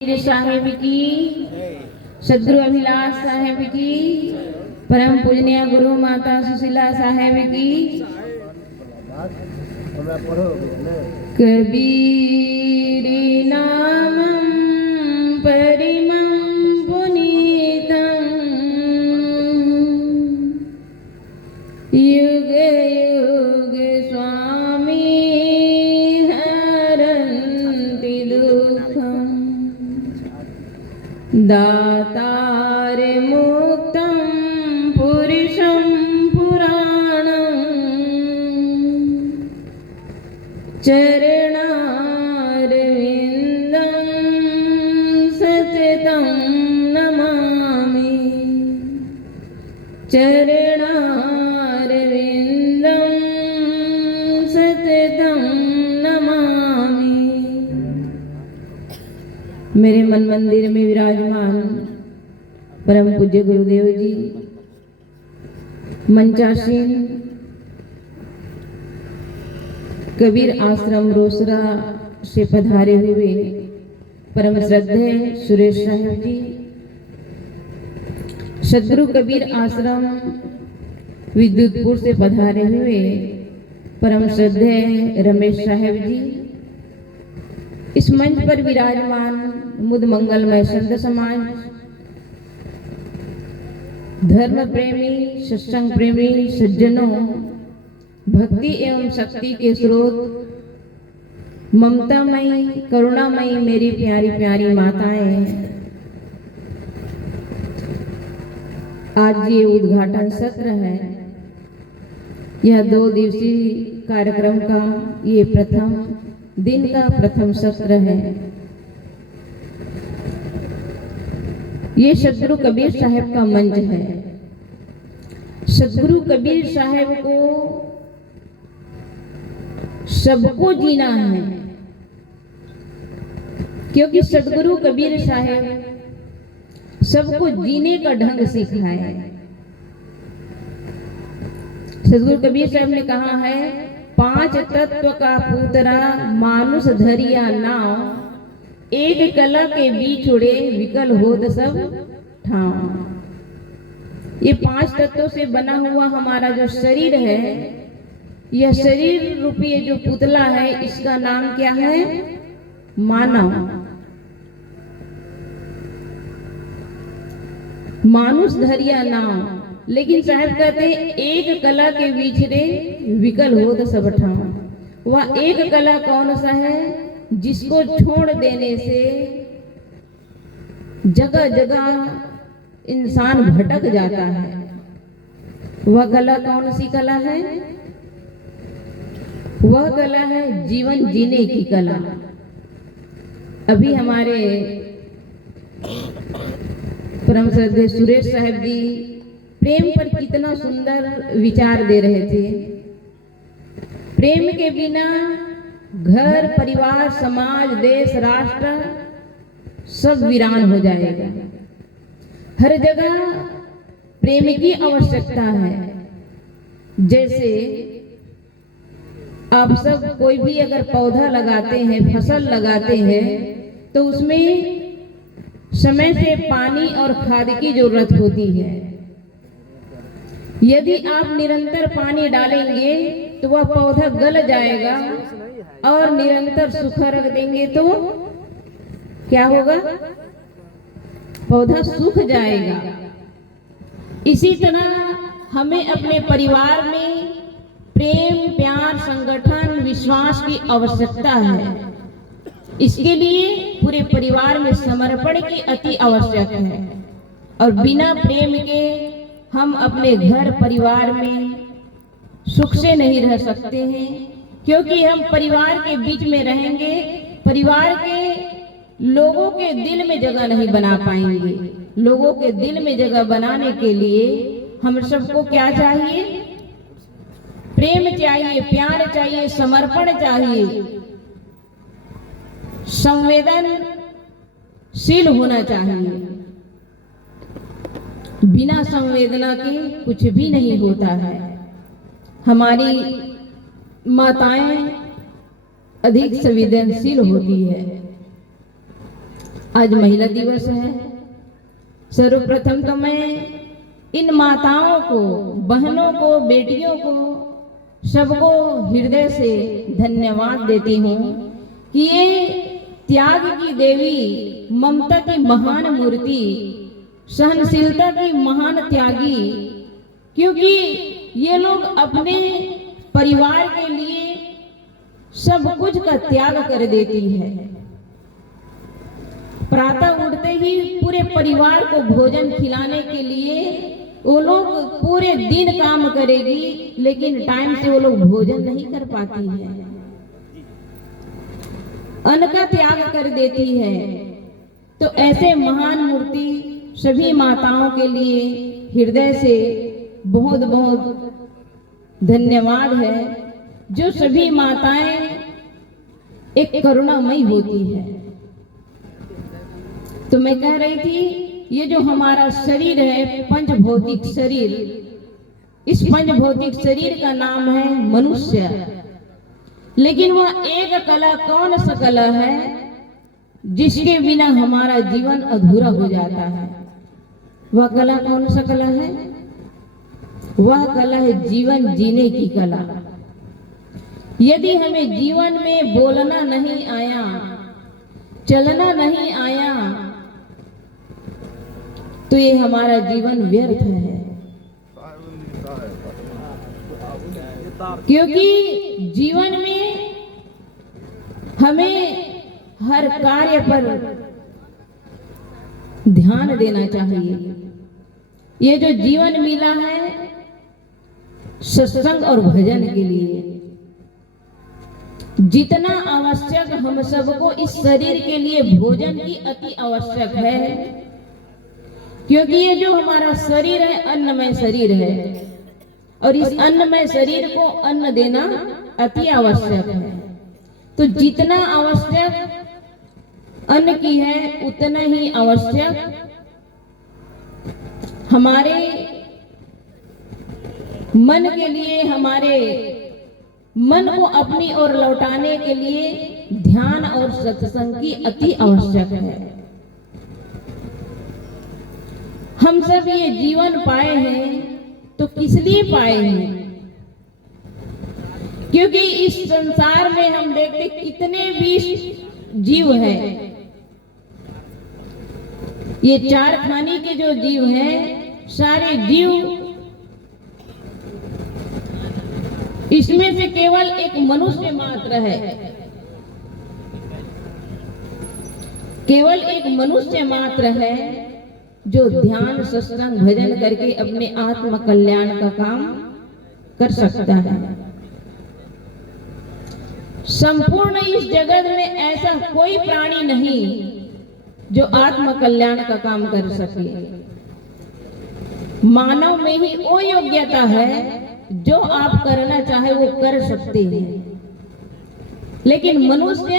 वीर साहेब की, सदगुरु अभिलाष साहेब की, परम पूजनीय गुरु माता सुशीला साहेब की। कबीर नामं परिमं पुनीतं युग युग स्वामी हरन्ति दुःखम् दातार मुक्तं पुरुषं पुराणं चरणारविन्दं सततं नमामि चरणारविन्दं सततं नमामि। मेरे मन मंदिर में विराजमान परम पूज्य गुरुदेव जी, मंचासीन कबीर आश्रम रोसड़ा से पधारे हुए परम श्रद्धेय सुरेश साहब जी, सदगुरु कबीर आश्रम विद्युतपुर से पधारे हुए परम श्रद्धेय रमेश साहब जी, इस मंच पर विराजमान मुद मंगलमय संत समाज, धर्म प्रेमी सत्संग प्रेमी सज्जनों, भक्ति एवं शक्ति के स्रोत, ममतामयी करुणामयी मेरी प्यारी प्यारी माताएं, आज ये उद्घाटन सत्र है। यह 2 दिवसीय कार्यक्रम का ये प्रथम दिन का प्रथम सत्र है। ये सदगुरु कबीर साहब का मंच है। सदगुरु कबीर साहब को सबको जीना है, क्योंकि सदगुरु कबीर साहब सबको जीने का ढंग सिखाए। सदगुरु कबीर साहब ने कहा है, 5 तत्व का पूतरा मानुष धरिया नाव, एक कला के बीच उड़े विकल होत सब ठाव। ये 5 तत्वों से बना हुआ हमारा जो शरीर है, यह शरीर रूपी जो पुतला है, इसका नाम क्या है? मानव। मानुष धरिया नाव, लेकिन साहब कहते हैं एक कला के विछड़े विकल हो तो सब ठाव। वह एक कला कौन सा है जिसको छोड़ देने से जगह जगह इंसान भटक जाता है? वह कला कौन सी कला है? वह कला है जीवन जीने की कला। अभी हमारे परम श्रद्धेय सुरेश साहब जी प्रेम पर कितना सुंदर विचार दे रहे थे। प्रेम के बिना घर परिवार समाज देश राष्ट्र सब वीरान हो जाएगा। हर जगह प्रेम की आवश्यकता है। जैसे आप सब कोई भी अगर पौधा लगाते हैं, फसल लगाते हैं, तो उसमें समय से पानी और खाद की जरूरत होती है। यदि आप निरंतर पानी डालेंगे तो वह पौधा गल जाएगा, और निरंतर सूखा रख देंगे तो क्या होगा? पौधा सूख जाएगा। इसी तरह हमें अपने परिवार में प्रेम प्यार संगठन विश्वास की आवश्यकता है। इसके लिए पूरे परिवार में समर्पण की अति आवश्यक है, और बिना प्रेम के हम अपने घर परिवार में सुख से नहीं रह सकते हैं। क्योंकि हम परिवार के बीच में रहेंगे, परिवार के लोगों के दिल में जगह नहीं बना पाएंगे। लोगों के दिल में जगह बनाने के लिए हम सबको क्या चाहिए? प्रेम चाहिए, प्यार चाहिए, समर्पण चाहिए, संवेदनशील होना चाहिए। बिना संवेदना के कुछ भी नहीं होता है। हमारी माताएं अधिक संवेदनशील होती है। आज महिला दिवस है। सर्वप्रथम तो मैं इन माताओं को, बहनों को, बेटियों को, सबको हृदय से धन्यवाद देती हूँ कि ये त्याग की देवी, ममता की महान मूर्ति, सहनशीलता की महान त्यागी, क्योंकि ये लोग अपने परिवार के लिए सब कुछ का त्याग कर देती है। प्रातः उठते ही पूरे परिवार को भोजन खिलाने के लिए वो लोग पूरे दिन काम करेगी, लेकिन टाइम से वो लोग भोजन नहीं कर पाती है, अन्न का त्याग कर देती है। तो ऐसे महान मूर्ति सभी माताओं के लिए हृदय से बहुत बहुत धन्यवाद है, जो सभी माताएं एक करुणामयी होती है। तो मैं कह रही थी, ये जो हमारा शरीर है, पंचभौतिक शरीर, इस पंचभौतिक शरीर का नाम है मनुष्य। लेकिन वह एक कला, कौन सा कला है जिसके बिना हमारा जीवन अधूरा हो जाता है? वह कला कौन सा कला है? वह कला है जीवन जीने की कला। यदि हमें जीवन में बोलना नहीं आया, चलना नहीं आया, तो ये हमारा जीवन व्यर्थ है। क्योंकि जीवन में हमें हर कार्य पर ध्यान देना चाहिए। ये जो जीवन मिला है सत्संग और भजन के लिए, जितना आवश्यक हम सबको इस शरीर के लिए भोजन की अति आवश्यक है, क्योंकि ये जो हमारा शरीर है अन्नमय शरीर है, और इस अन्नमय शरीर को अन्न देना अति आवश्यक है। तो जितना आवश्यक अन्न की है, उतना ही आवश्यक हमारे मन के लिए, हमारे मन को अपनी ओर लौटाने के लिए ध्यान और सत्संग की अति आवश्यक है। हम सब ये जीवन पाए हैं तो किस लिए पाए हैं? क्योंकि इस संसार में हम देखते कितने भी जीव हैं। ये चार खानी के जो जीव हैं, सारे जीव, इसमें से केवल एक मनुष्य मात्र है, केवल एक मनुष्य मात्र है जो ध्यान, सत्संग, भजन करके अपने आत्म कल्याण का काम कर सकता है। संपूर्ण इस जगत में ऐसा कोई प्राणी नहीं जो आत्म कल्याण का काम कर सके। मानव में ही वो योग्यता है जो आप करना चाहे वो कर सकते हैं। लेकिन मनुष्य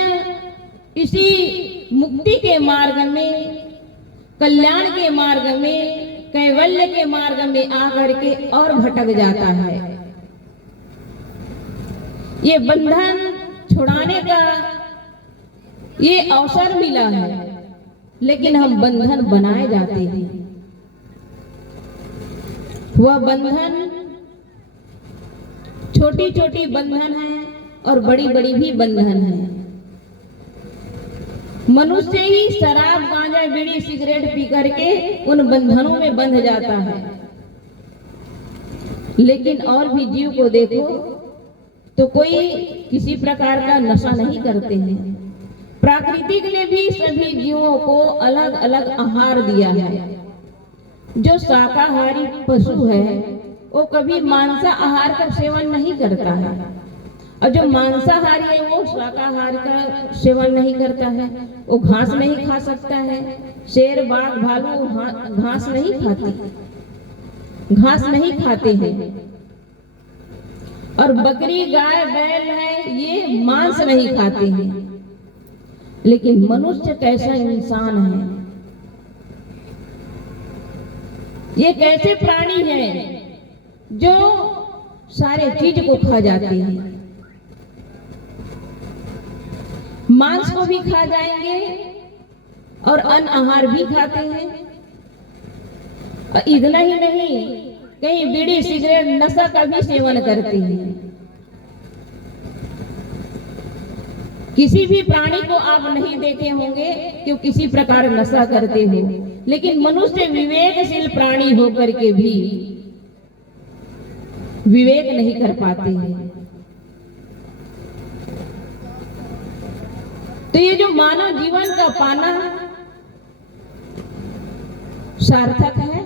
इसी मुक्ति के मार्ग में, कल्याण के मार्ग में, कैवल्य के मार्ग में आकर के और भटक जाता है। ये बंधन छुड़ाने का ये अवसर मिला है, लेकिन हम बंधन बनाए जाते हैं। वह बंधन छोटी छोटी बंधन है और बड़ी बड़ी भी बंधन है। मनुष्य ही शराब, गांजा, बीड़ी, सिगरेट पी करके उन बंधनों में बंध जाता है। लेकिन और भी जीव को देखो तो कोई किसी प्रकार का नशा नहीं करते हैं। प्राकृतिक ने भी सभी जीवों को अलग अलग आहार दिया है। जो शाकाहारी पशु है वो कभी मांसाहार का सेवन नहीं करता है, और जो मांसाहारी है वो शाकाहार का सेवन नहीं करता है। वो घास नहीं खा सकता है। शेर, बाघ, भालू घास नहीं खाते, घास नहीं खाते हैं। और बकरी, गाय, बैल है, ये मांस नहीं खाते हैं। लेकिन मनुष्य कैसा इंसान है, ये कैसे प्राणी है जो सारे चीज को खा जाते हैं। मांस को भी खा जाएंगे, और अन्न आहार भी खाते हैं। और इतना ही नहीं, कहीं बीड़ी सिगरेट नशा का भी सेवन करते हैं। किसी भी प्राणी को आप नहीं देखे होंगे कि किसी प्रकार नशा करते हो, लेकिन मनुष्य विवेकशील प्राणी होकर के भी विवेक नहीं कर पाते हैं। तो ये जो मानव जीवन का पाना सार्थक है,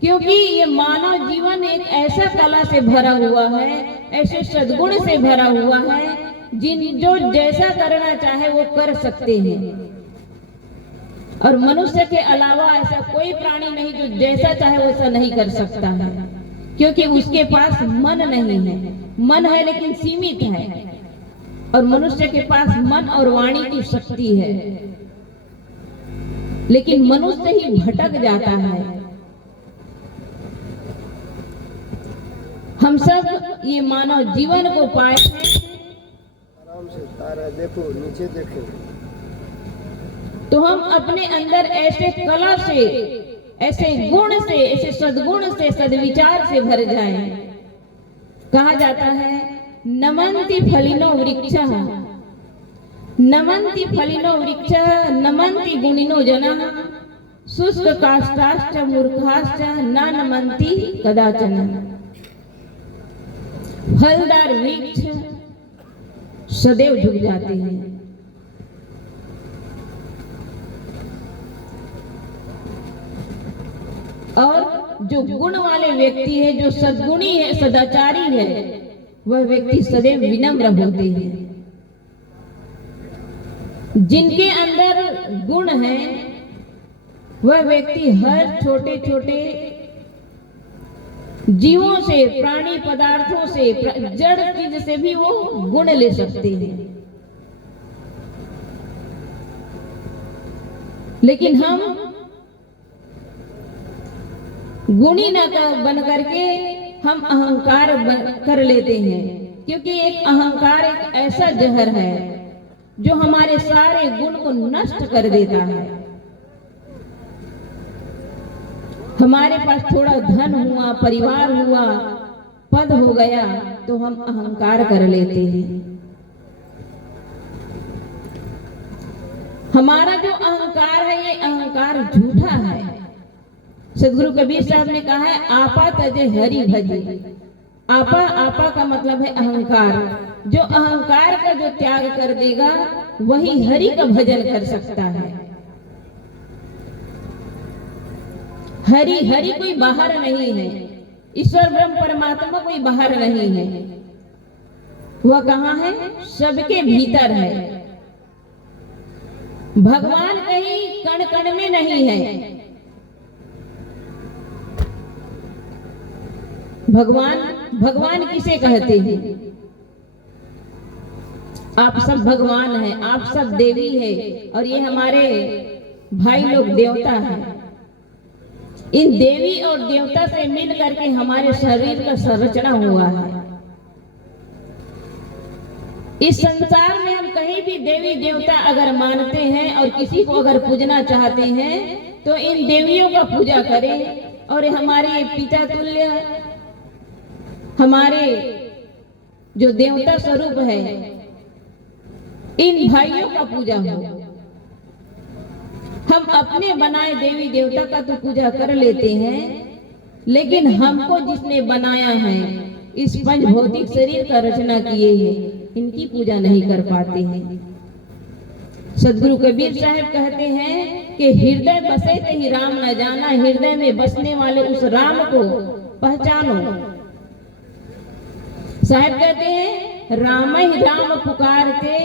क्योंकि ये मानव जीवन एक ऐसा कला से भरा हुआ है, ऐसे सद्गुण से भरा हुआ है, जो जैसा करना चाहे वो कर सकते हैं। और मनुष्य के अलावा ऐसा कोई प्राणी नहीं जो जैसा चाहे वैसा नहीं कर सकता है, क्योंकि उसके पास मन नहीं है। मन है लेकिन सीमित है, और मनुष्य के पास मन और वाणी की शक्ति है, लेकिन मनुष्य ही भटक जाता है। हम सब ये मानव जीवन को पाए हैं। आराम से तारा देखो, नीचे देखो, तो हम अपने अंदर ऐसे कला से, ऐसे गुण से, ऐसे सद्गुण से, सद्विचार से भर जाएं। कहा जाता है नमन्ति फलिनो वृक्षः, नमन्ति फलिनो वृक्षः, नमन्ति गुणिनो जनः, शुष्क काष्ठाश्च मूर्खाश्च न नमन्ति कदाचन। फलदार वृक्ष सदैव झुक जाते हैं, और जो गुण वाले व्यक्ति है, जो सद्गुणी है, सदाचारी है, वह व्यक्ति सदैव विनम्र होते हैं। जिनके अंदर गुण है, वह व्यक्ति हर छोटे छोटे जीवों से, प्राणी पदार्थों से, जड़ चीज से भी वो गुण ले सकते हैं। लेकिन हम गुणी न बन करके हम अहंकार कर लेते हैं, क्योंकि एक अहंकार एक ऐसा जहर है जो हमारे सारे गुण को नष्ट कर देता है। हमारे पास थोड़ा धन हुआ, परिवार हुआ, पद हो गया, तो हम अहंकार कर लेते हैं। हमारा जो अहंकार है, ये अहंकार झूठा है। सदगुरु कबीर साहब ने कहा है आपा तजे हरि भजे। आपा, आपा का मतलब है अहंकार। जो अहंकार का जो त्याग कर देगा, वही हरि का भजन कर सकता है। हरि, हरि कोई बाहर नहीं है, ईश्वर ब्रह्म परमात्मा कोई बाहर नहीं है। वह कहाँ है? सबके भीतर है। भगवान कहीं कण कण में नहीं है। भगवान, भगवान किसे कहते हैं? आप सब भगवान हैं, आप सब देवी है, और ये हमारे भाई लोग देवता हैं। इन देवी और देवता से मिल करके हमारे शरीर का संरचना हुआ है। इस संसार में हम कहीं भी देवी देवता अगर मानते हैं और किसी को अगर पूजना चाहते हैं, तो इन देवियों का पूजा करें। और हमारे पिता तुल्य, हमारे जो देवता स्वरूप है, इन भाइयों का पूजा हो। हम अपने बनाए देवी देवता का तो पूजा कर लेते हैं, लेकिन हमको जिसने बनाया है, इस पंच भौतिक शरीर का रचना किए हैं, इनकी पूजा नहीं कर पाते हैं। सदगुरु कबीर साहब कहते हैं कि हृदय बसे ते ही राम न जाना। हृदय में बसने वाले उस राम को पहचानो। साहब कहते हैं राम ही राम पुकारते,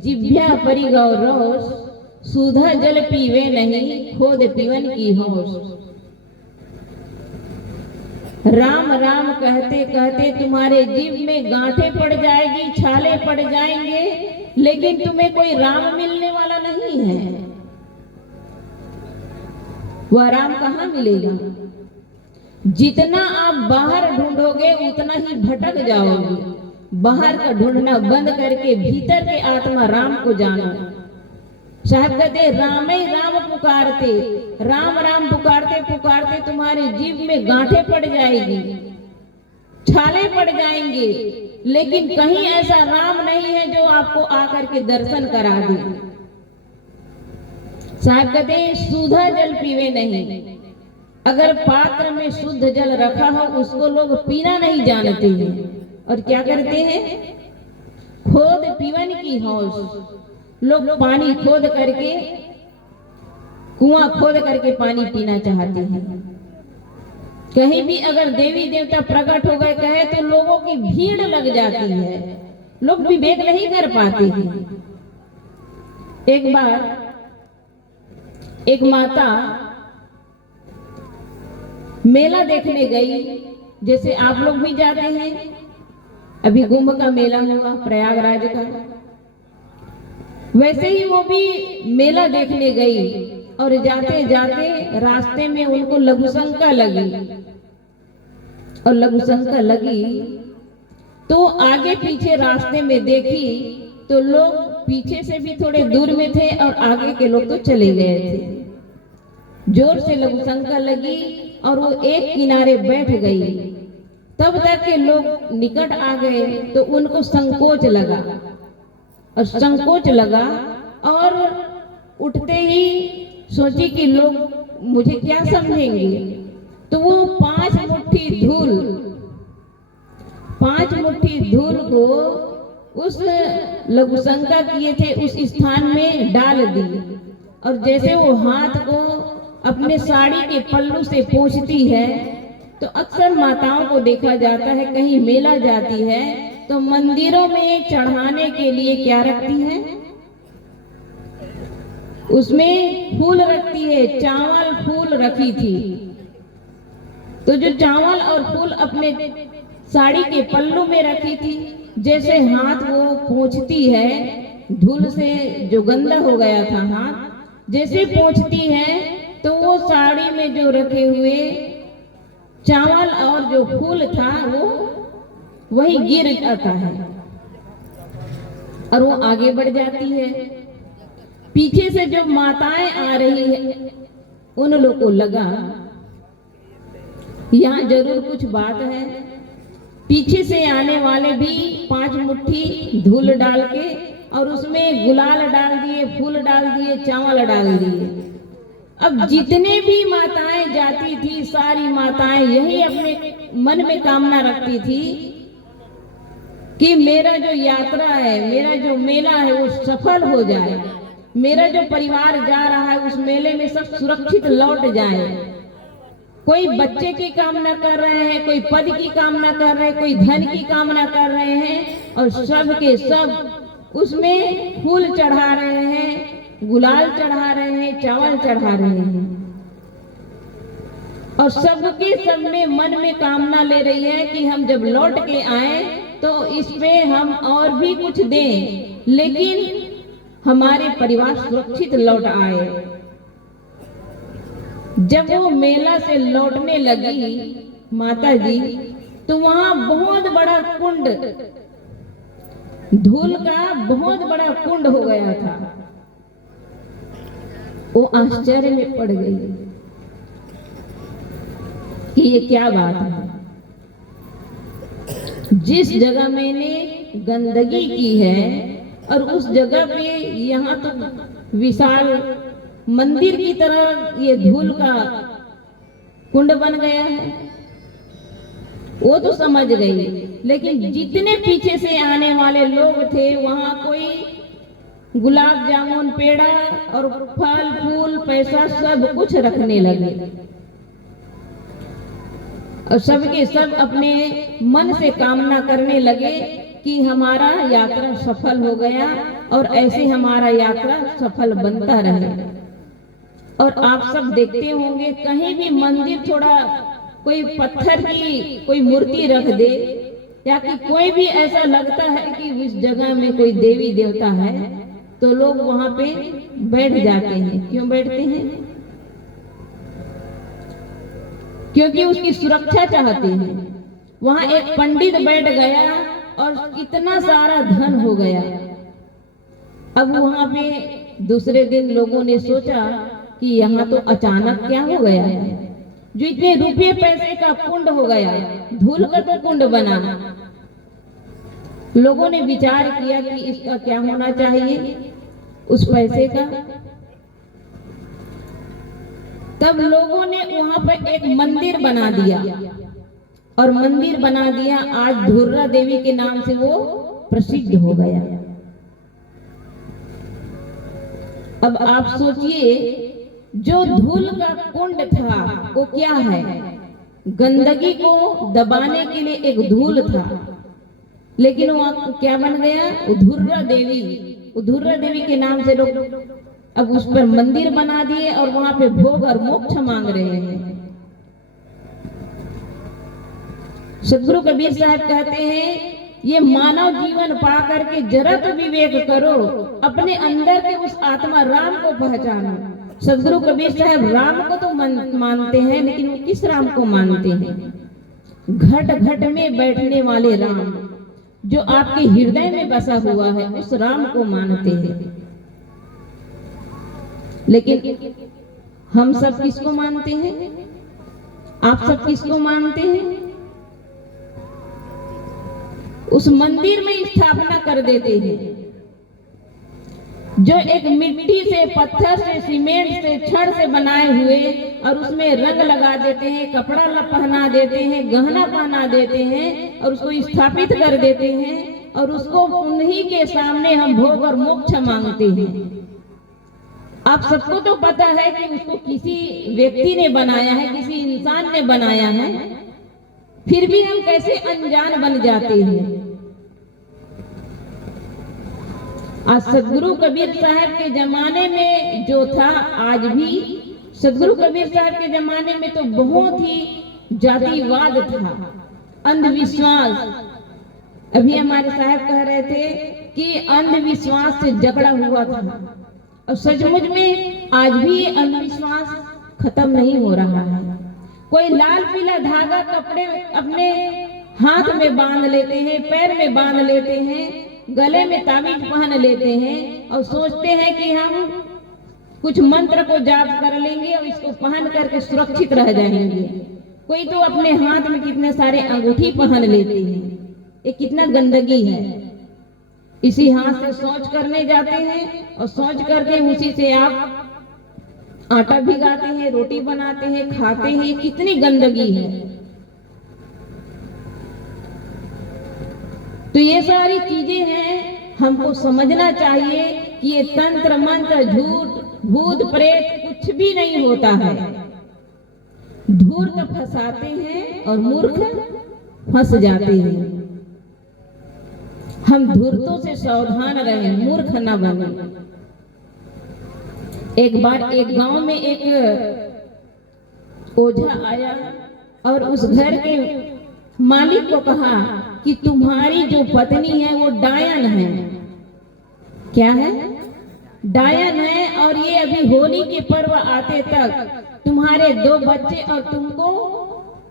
जिभ्या परि गौरोस, सुधा जल पीवे नहीं, खोद पीवन की होश। राम राम कहते कहते तुम्हारे जीभ में गांठें पड़ जाएगी, छाले पड़ जाएंगे, लेकिन तुम्हें कोई राम मिलने वाला नहीं है। वह राम कहाँ मिलेगा? जितना आप बाहर ढूंढोगे उतना ही भटक जाओगे। बाहर का ढूंढना बंद करके भीतर के आत्मा राम को जानो। साहब कहते राम ही राम पुकारते, राम राम पुकारते पुकारते तुम्हारे जीभ में गांठें पड़ जाएगी, छाले पड़ जाएंगे, लेकिन कहीं ऐसा राम नहीं है जो आपको आकर के दर्शन करा दे। साहब कहते शुद्ध जल पीवे नहीं। अगर पात्र में शुद्ध जल रखा हो उसको लोग पीना नहीं जानते हैं और क्या करते हैं, खोद पीवन की हौस। लोग पानी खोद करके, कुआं खोद करके पानी पीना चाहते हैं। कहीं भी अगर देवी देवता प्रकट हो गए कहे तो लोगों की भीड़ लग जाती है, लोग विवेक नहीं कर पाते हैं। एक बार एक माता मेला देखने गई, जैसे आप लोग भी जाते हैं। अभी कुंभ का मेला हुआ प्रयागराज का, वैसे ही वो भी मेला देखने गई और जाते जाते रास्ते में उनको लघुशंका लगी, और लघुशंका लगी तो आगे पीछे रास्ते में देखी तो लोग पीछे से भी थोड़े दूर में थे और आगे के लोग तो चले गए थे। जोर से लघुशंका लगी और वो एक किनारे बैठ गई। तब तक के लोग निकट आ गए तो उनको संकोच लगा, और संकोच लगा और उठते ही सोची कि लोग मुझे क्या समझेंगे, तो वो 5 मुट्ठी धूल को उस लघुशंका किए थे उस स्थान में डाल दी। और जैसे वो हाथ को अपने साड़ी के पल्लू से पोंछती है, तो अक्सर माताओं को देखा जाता है कहीं मेला जाती है तो मंदिरों में चढ़ाने के लिए क्या रखती है, उसमें फूल रखती है। चावल फूल रखी थी, तो जो चावल और फूल अपने साड़ी के पल्लू में रखी थी, जैसे हाथ वो पोंछती है, धूल से जो गंदा हो गया था हाथ, जैसे पोंछती है तो वो साड़ी में जो रखे हुए चावल और जो फूल था वो वही गिर जाता है और वो आगे बढ़ जाती है। पीछे से जो माताएं आ रही है उन लोगों को लगा यहाँ जरूर कुछ बात है। पीछे से आने वाले भी 5 मुट्ठी धूल डाल के और उसमें गुलाल डाल दिए, फूल डाल दिए, चावल डाल दिए। अब जितने भी माताएं जाती थी, सारी माताएं यही अपने मन में कामना रखती थी कि मेरा जो यात्रा है, मेरा जो मेला है वो सफल हो जाए, मेरा जो परिवार जा रहा है उस मेले में सब सुरक्षित लौट जाए। कोई बच्चे की कामना कर रहे हैं, कोई पद की कामना कर रहे हैं, कोई धन की कामना कर रहे हैं, और सब के सब उसमें फूल चढ़ा रहे हैं, गुलाल चढ़ा रहे हैं, चावल चढ़ा रहे हैं, और सबके सब में मन में कामना ले रही है कि हम जब लौट के आए तो इसमें हम और भी कुछ दें, लेकिन हमारे परिवार सुरक्षित लौट आए। जब वो मेला से लौटने लगी माता जी, तो वहां बहुत बड़ा कुंड, धूल का बहुत बड़ा कुंड हो गया था। वो आश्चर्य में पड़ गई कि ये क्या बात है। जिस जगह मैंने गंदगी की है और उस जगह पे यहाँ तो विशाल मंदिर की तरह ये धूल का कुंड बन गया है, वो तो समझ गई। लेकिन जितने पीछे से आने वाले लोग थे वहां कोई गुलाब जामुन, पेड़ा और फल फूल, पैसा सब कुछ रखने लगे, और सबके सब अपने मन से कामना करने लगे कि हमारा यात्रा सफल हो गया और ऐसे हमारा यात्रा सफल बनता रहे। और आप सब देखते होंगे कहीं भी मंदिर थोड़ा कोई पत्थर की कोई मूर्ति रख दे या कि कोई भी ऐसा लगता है कि उस जगह में कोई देवी देवता है, तो लोग वहां पे बैठ जाते हैं। क्यों बैठते हैं? क्योंकि उसकी सुरक्षा चाहते हैं। वहां एक पंडित बैठ गया और इतना सारा धन हो गया, अब वहां पे दूसरे दिन लोगों ने सोचा कि यहाँ तो अचानक क्या हो गया है, जो इतने रुपये पैसे का कुंड हो गया, धूल का तो कुंड बना। लोगों ने विचार किया कि इसका क्या होना चाहिए, उस पैसे का। तब लोगों ने वहां पर एक मंदिर बना दिया, और मंदिर बना दिया, आज धुर्रा देवी के नाम से वो प्रसिद्ध हो गया। अब आप सोचिए, जो धूल का कुंड था वो क्या है, गंदगी को दबाने के लिए एक धूल था, लेकिन वो क्या बन गया, धुर्रा देवी। धुर्रा देवी के नाम से लोग अब उस पर मंदिर बना दिए और वहां पे भोग और मोक्ष मांग रहे हैं। सदगुरु कबीर साहब कहते हैं, ये मानव जीवन पा करके जरा तो विवेक करो, अपने अंदर के उस आत्मा राम को पहचानो। सदगुरु कबीर साहब राम को तो मानते हैं, लेकिन वो किस राम को मानते हैं, घट घट में बैठने वाले राम, जो आपके हृदय में बसा हुआ है, उस राम को मानते हैं। लेकिन हम सब किसको मानते हैं, आप सब किसको मानते हैं, उस मंदिर में स्थापना कर देते हैं, जो एक मिट्टी से, पत्थर से, सीमेंट से, छड़ से बनाए हुए, और उसमें रंग लगा देते हैं, कपड़ा पहना देते हैं, गहना पहना देते हैं, और उसको स्थापित कर देते हैं, और उसको उन्हीं के सामने हम भोग और मोक्ष मांगते हैं। आप सबको तो पता है कि उसको किसी व्यक्ति ने बनाया है, किसी इंसान ने बनाया है, फिर भी हम कैसे अनजान बन जाते हैं। आज सदगुरु कबीर साहब के जमाने में जो था, आज भी सदगुरु कबीर साहब के जमाने में तो बहुत ही जातिवाद था, अंधविश्वास। अभी हमारे साहब कह रहे थे कि अंधविश्वास से झगड़ा हुआ था, और सचमुच में आज भी ये अंधविश्वास खत्म नहीं हो रहा है। कोई लाल पीला धागा कपड़े अपने हाथ में बांध लेते हैं, पैर में बांध लेते हैं, गले में ताबीज पहन लेते हैं, और सोचते हैं कि हम कुछ मंत्र को जाप कर लेंगे और इसको पहन करके सुरक्षित रह जाएंगे। कोई तो अपने हाथ में कितने सारे अंगूठी पहन लेते हैं, ये कितना गंदगी है। इसी हाथ से सोच करने जाते हैं, और सोच करके उसी से आप आटा भिगाते हैं, रोटी बनाते हैं, खाते हैं, कितनी गंदगी है। तो ये सारी चीजें हैं, हमको समझना चाहिए कि ये तंत्र मंत्र, झूठ, भूत प्रेत कुछ भी नहीं होता है। धूर्त फंसाते हैं और मूर्ख फंस जाते हैं। हम धूर्तों से सावधान रहें, मूर्ख न बने। एक बार एक गांव में एक ओझा आया और उस घर के मालिक को कहा कि तुम्हारी जो पत्नी है वो डायन है। क्या है? डायन है, और ये अभी होली के पर्व आते तक तुम्हारे 2 बच्चे और तुमको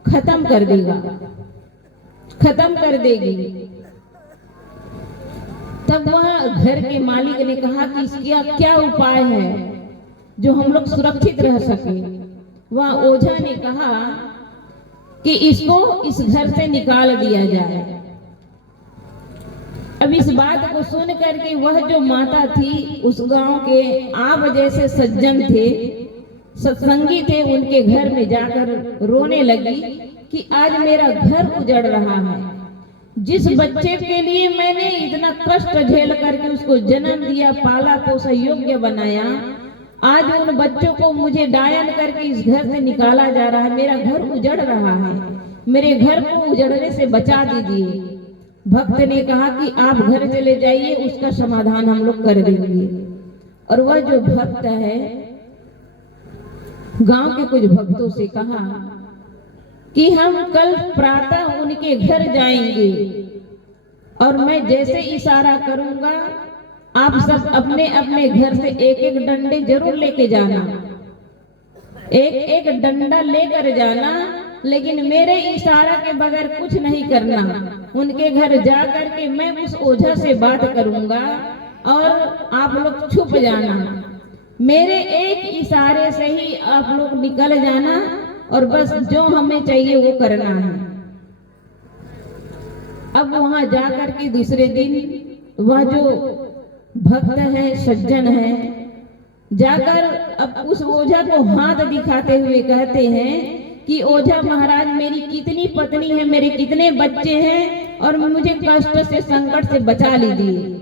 खत्म कर देगा, खत्म कर देगी। तब वह घर के मालिक ने कहा कि इसका क्या उपाय है जो हम लोग सुरक्षित रह सके। वह ओझा ने कहा कि इसको इस घर से निकाल दिया जाए। अब इस बात को सुन करके वह जो माता थी, उस गांव के आप जैसे सज्जन थे, सत्संगी थे, उनके घर में जाकर रोने लगी कि आज मेरा घर उजड़ रहा है। जिस बच्चे के लिए मैंने इतना कष्ट झेल करके उसको जन्म दिया, पाला पोसा, योग्य बनाया, आज उन बच्चों को मुझे डायन करके इस घर से निकाला जा रहा है। मेरा घर उजड़ रहा है, मेरे घर को उजड़ने से बचा दीजिए। भक्त ने कहा कि आप घर चले जाइए, उसका समाधान हम लोग कर देंगे। और वह जो भक्त है, गांव के कुछ भक्तों से कहा कि हम कल प्रातः उनके घर जाएंगे, और मैं जैसे इशारा करूंगा आप सब अपने अपने घर से एक एक डंडे जरूर लेके जाना, एक एक डंडा लेकर जाना, लेकिन मेरे इशारा के बगैर कुछ नहीं करना। उनके घर जा करके मैं उस ओझा से बात करूंगा और आप लोग छुप जाना, मेरे एक इशारे से ही आप लोग निकल जाना और बस जो हमें चाहिए वो करना है। अब वहां जाकर के दूसरे दिन वह जो भक्त है, सज्जन है, जाकर अब उस ओझा को हाथ दिखाते हुए कहते हैं कि ओझा महाराज, मेरी कितनी पत्नी है, मेरे कितने बच्चे हैं और मुझे कष्ट से, संकट से बचा लीजिए।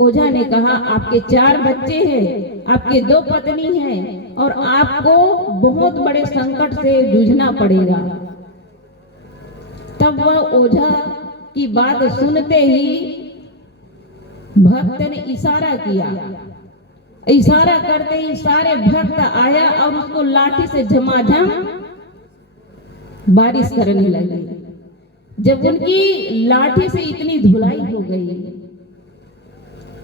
ओझा ने कहा, आपके 4 बच्चे हैं, आपके 2 पत्नी हैं और आपको बहुत बड़े संकट से जूझना पड़ेगा। तब वह ओझा की बात सुनते ही भक्त ने इशारा किया, इशारा करते ही सारे भक्त आया और उसको लाठी से झमाझम बारिश करने लगे। जब उनकी लाठी से इतनी धुलाई हो गई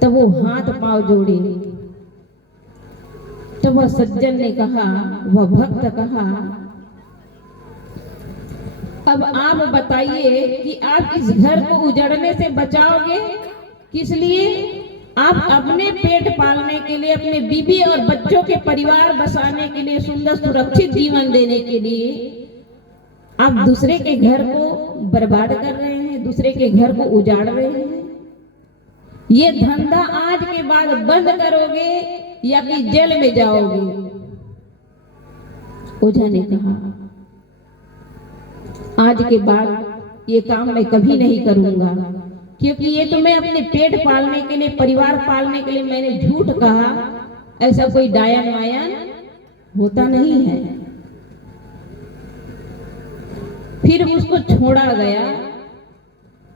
तब वो हाथ पांव जोड़े। तब वह सज्जन ने कहा, वह भक्त कहा, अब आप बताइए कि आप इस घर को उजड़ने से बचाओगे किस लिए? आप अपने पेट पालने के लिए, अपने बीबी और बच्चों के परिवार बसाने के लिए, सुंदर सुरक्षित जीवन देने के लिए आप दूसरे के घर को बर्बाद कर रहे हैं, दूसरे के घर को उजाड़ रहे हैं। ये धंधा आज के बाद बंद करोगे या कि जेल में जाओगे? ओझा ने कहा, आज के बाद ये काम मैं कभी नहीं करूंगा, क्योंकि ये तो मैं अपने पेट पालने के लिए, परिवार पालने के लिए मैंने झूठ कहा, ऐसा कोई डायन वायन होता नहीं है। फिर उसको छोड़ा गया।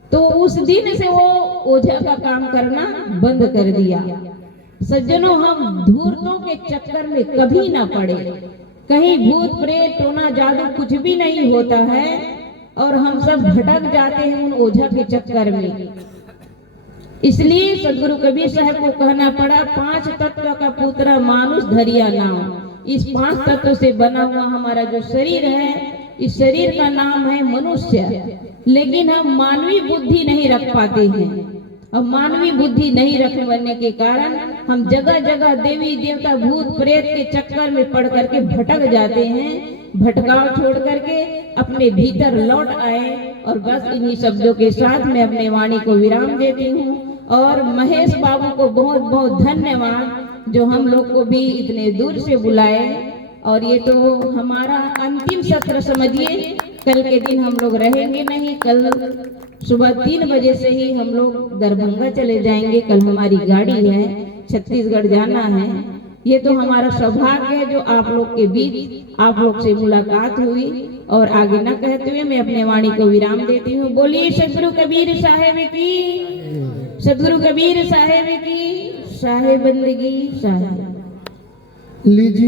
तो उस दिन से वो ओझा का काम करना बंद कर दिया। सज्जनों, हम धूर्तों के चक्कर में कभी ना पड़े। कहीं भूत प्रेत टोना जादू कुछ भी नहीं होता है और हम सब भटक जाते हैं उन ओझा के चक्कर में। इसलिए सदगुरु कबीर साहब को कहना पड़ा, 5 तत्व का पुत्र मानुष धरिया नाम। इस 5 तत्व से बना हुआ हमारा जो शरीर है, इस शरीर का नाम है मनुष्य। लेकिन हम मानवीय बुद्धि नहीं रख पाते हैं। अब मानवीय बुद्धि नहीं रखने के कारण हम जगह जगह देवी देवता भूत प्रेत के चक्कर में पड़ करके भटक जाते हैं। भटकाव छोड़ करके अपने भीतर लौट आए। और बस इन्हीं शब्दों के साथ मैं अपने वाणी को विराम देती हूँ। और महेश बाबू को बहुत बहुत धन्यवाद जो हम लोग को भी इतने दूर से बुलाए। और ये तो हमारा अंतिम सत्र समझिए। कल के दिन हम लोग रहेंगे नहीं। कल सुबह 3 बजे से ही हम लोग दरभंगा चले जाएंगे। कल हमारी गाड़ी है, छत्तीसगढ़ जाना है। ये तो हमारा सौभाग्य है जो आप लोग के बीच आप लोग से मुलाकात हुई। और आगे न कहते हुए मैं अपने वाणी को विराम देती हूँ। बोलिए सदगुरु कबीर साहेब की, सदगुरु कबीर साहेब की, साहेब बंदगी साहेब। लीजिए।